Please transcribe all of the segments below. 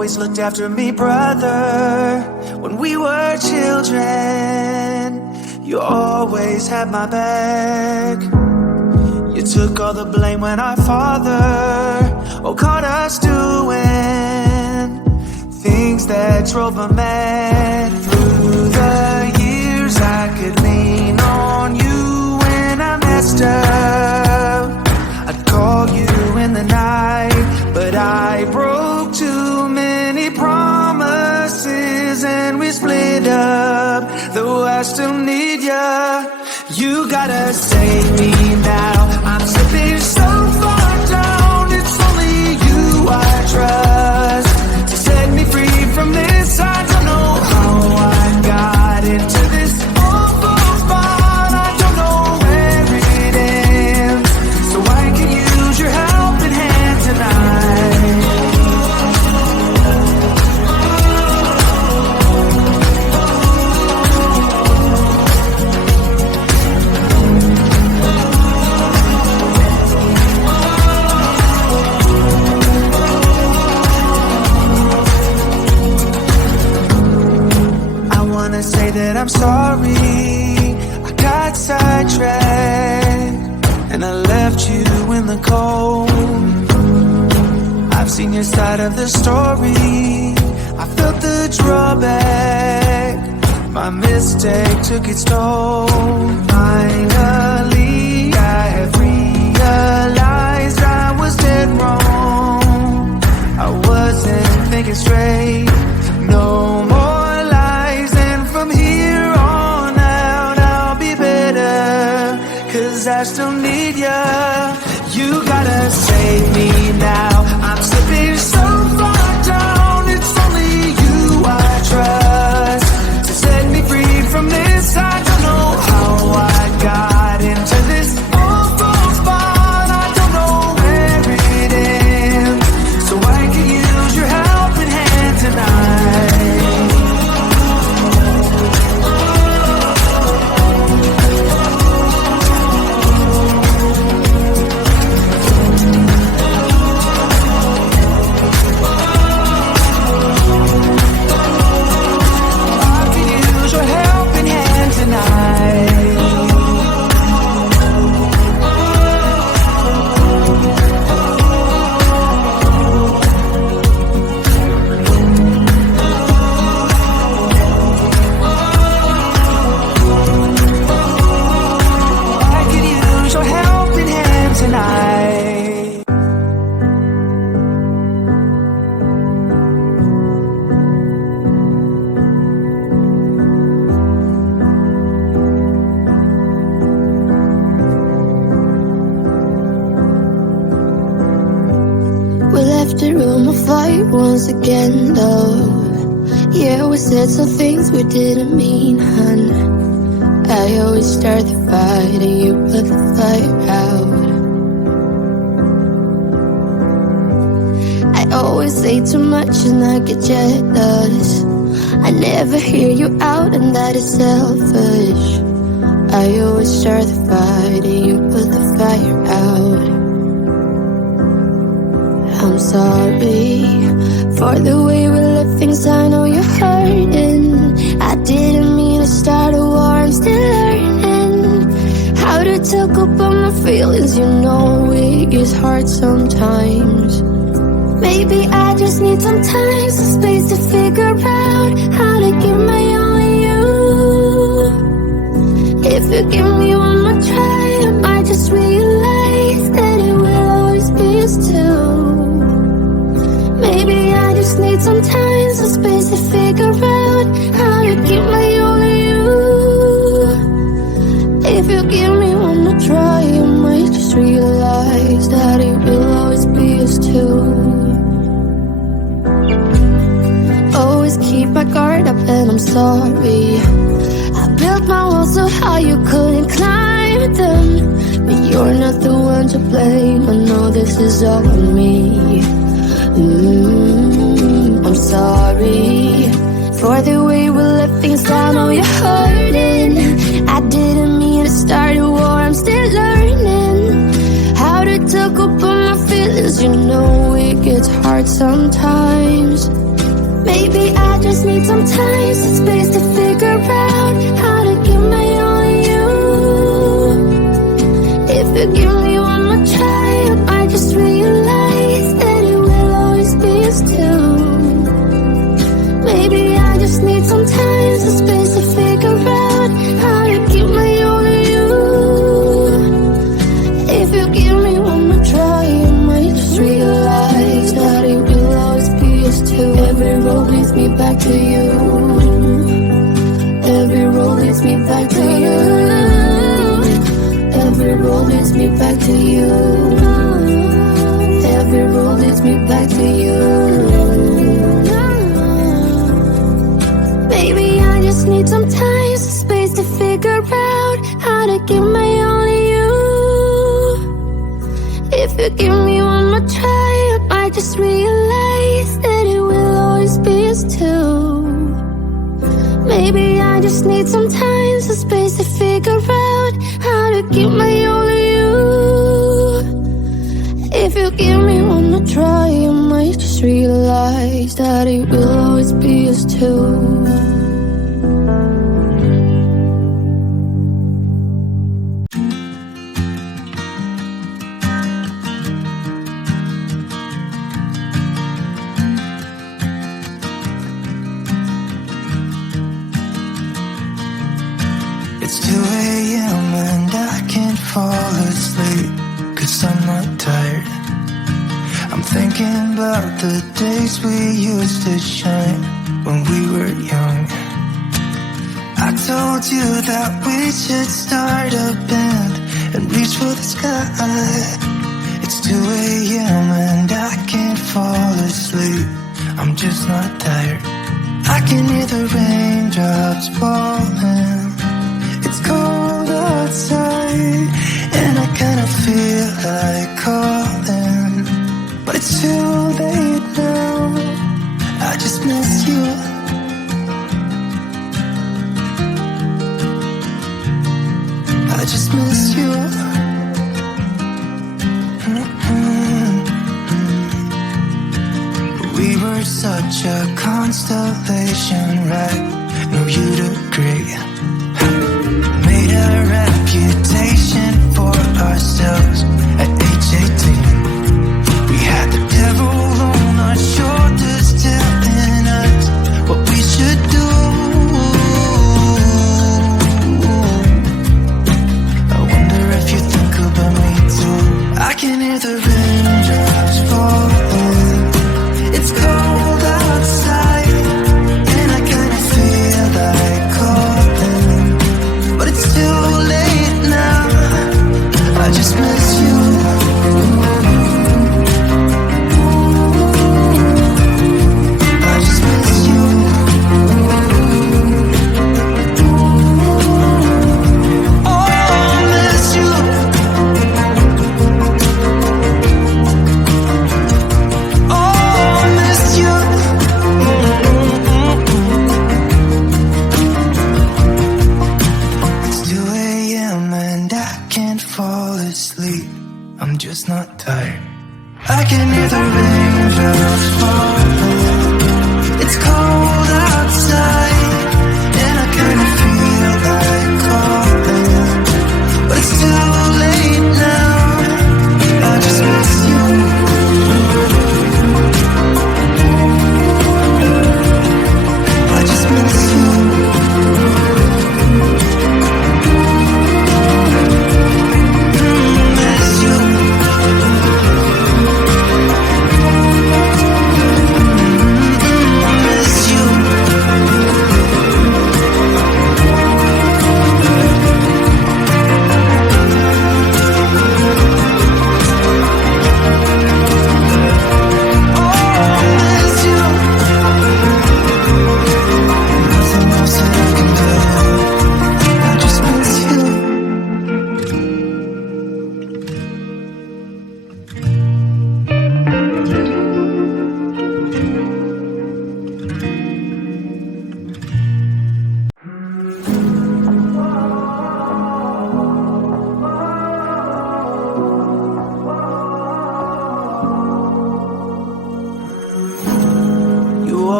always looked after me, brother. When we were children, you always had my back. You took all the blame when our father caught us doing things that drove him mad. Through the years I could lean on you when I messed up. I'd call you in the night, but I broke too many promises and we split up. Though I still need ya, you gotta save me now. I'm slipping so far down, it's only you I trust to set me free from this. I don't know how I got into this awful spot. I don't know where it ends, so I can use your helping hand tonight. Say that I'm sorry, I got sidetracked and I left you in the cold. I've seen your side of the story, I felt the drawback. My mistake took its toll. Finally, I have realized I was dead wrong. I wasn't thinking straight, no more. From here on out, I'll be better, 'cause I still need ya. You gotta save me now. I'm slipping so far down, it's only you I trust to set me free from this. I don't know how I got into this awful spot. I don't know where it ends, so I can use your helping hand tonight. Once again, love. Yeah, we said some things we didn't mean, hun. I always start the fight and you put the fire out. I always say too much and I get jealous. I never hear you out and that is selfish. I always start the fight and you put the fire out. I'm sorry for the way we left things, I know you're hurting. I didn't mean to start a war, I'm still learning how to talk about my feelings. You know it gets hard sometimes. Maybe I just need some time, some space to figure out how to give my all to you. If you give me one more try, I might just realize that it will always be us two. Maybe I just need some time, some space to figure out how to keep my all to you. If you give me one more try, I might just realize that it will always be us two. Always keep my guard up and I'm sorry. I built my walls so high you couldn't climb them, but you're not the one to blame. I know this is all on me. I'm sorry for the way we left things down. Oh, you're hurting. I didn't mean to start a war, I'm still learning how to talk about my feelings. You know it gets hard sometimes. Maybe I just need some time, some space to figure out how to give my all to you. If you give me one more try, I might just realize that it will always be us two. Maybe I just need some time, some space to figure out how to give my all to you. If you give me one more try, I might just realize that it will always be us two. Every road leads me back to you. Every road leads me back to you. Every road leads me back to you. Every road leads me back to you. Maybe I just need some time, some space to figure out how to give my all to you. If you give me one more try, I might just realize that it will always be us two. Maybe I just need some time, some space to figure out how to give my all to you. If you give me one more try, I might just realize that it will always be us two. It's 2 a.m. and I can't fall asleep, 'cause I'm not tired. I'm thinking about the days we used to shine when we were young. I told you that we should start a band and reach for the sky. It's 2 a.m. and I can't fall asleep, I'm just not tired. I can hear the raindrops falling. It's cold outside, and I kinda feel like calling, but it's too late now. I just miss you. I just miss you. We were such a constellation, right? No, you'd agree. Made a reputation for ourselves at age 18. We had the devil on our shoulders telling us what we should do. I wonder if you think about me too. I can hear the raindrops falling. It's cold outside, and I kinda feel like calling,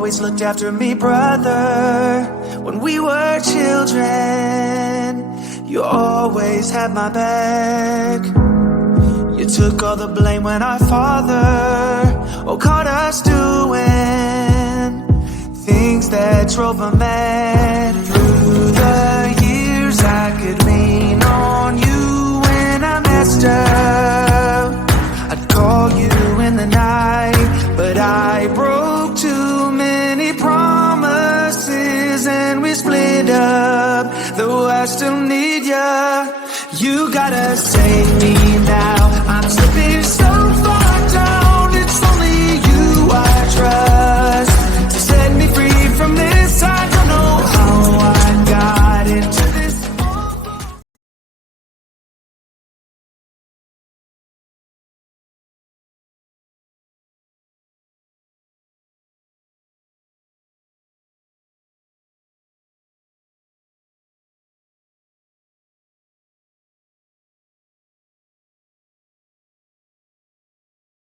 always looked after me, brother. When we were children, you always had my back. You took all the blame when our father caught us doing things that drove him mad. Through the years I could lean on you when I messed up. I'd call you in the night, but I broke too many promises and we split up. Though I still need ya, you gotta